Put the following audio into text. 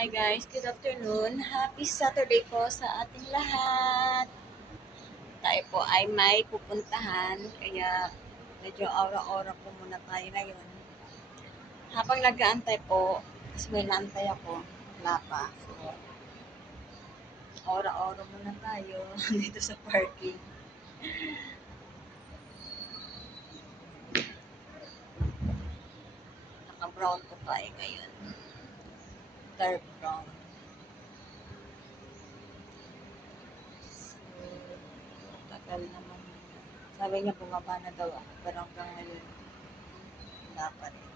Hi guys, good afternoon. Happy Saturday po sa ating lahat. Tayo po ay may pupuntahan, kaya medyo aura-aura po muna tayo ngayon. Habang nag-aantay po, kasi may naantay ako, wala pa. So, aura-aura muna tayo dito sa parking. Naka-brown po tayo ngayon. Dark brown. Tagal naman. Sabi niya bumaba na daw ako, pero hanggang ngayon, wala pa rin.